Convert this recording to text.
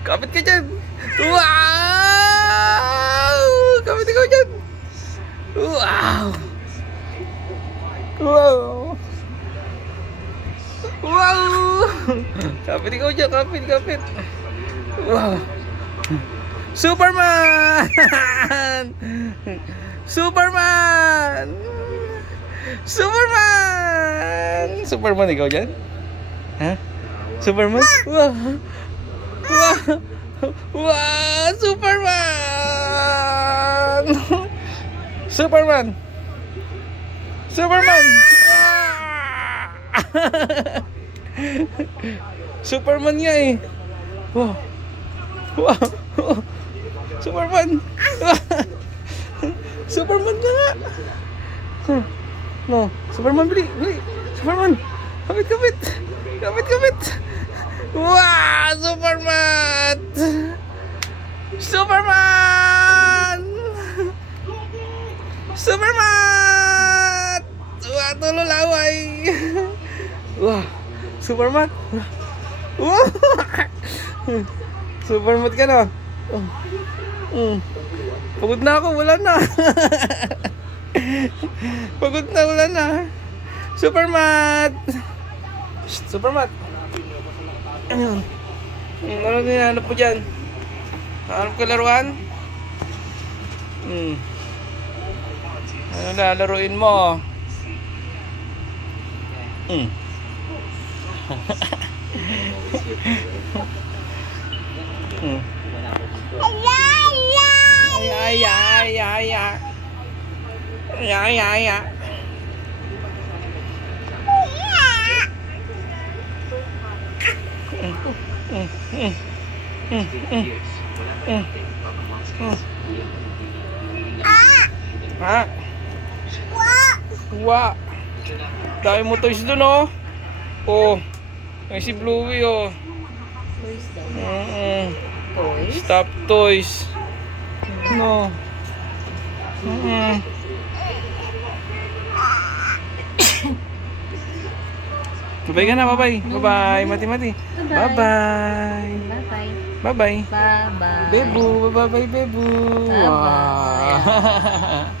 Kapit ka dyan. Wow! Kapit ikaw dyan. Wow! Wow! Wow! Kapit ikaw dyan, kapit. Wow! Superman! Superman! Superman! Superman ikaw dyan? Ha? Superman? Wow! Wow! Wow! Superman! Superman! Superman! Superman nga eh. Wow! Wow! Superman! Superman ka nga! No, Superman, bili! Superman! Kapit! Wow! Superman! Superman! Wah, tulo laway! Wah, Superman! Wow! Superman ka na! Pagod na ako, wala na! Pagod na, wala na! Superman! Superman! Ano yun? Ano hinahanap mo dyan? Hanap ka laruan? Ano na laruin mo? Ay. Ha? Wa. Dami mo toys dun oh. Oh. May si Bluey oh. Toys daw. Toys? Stop toys. No. Bye ka na, bye. Bye-bye. Mati. Bye-bye. Bye-bye. Bye-bye. Bye-bye. Bebu, bye-bye, Bebu. Bye-bye. Wow.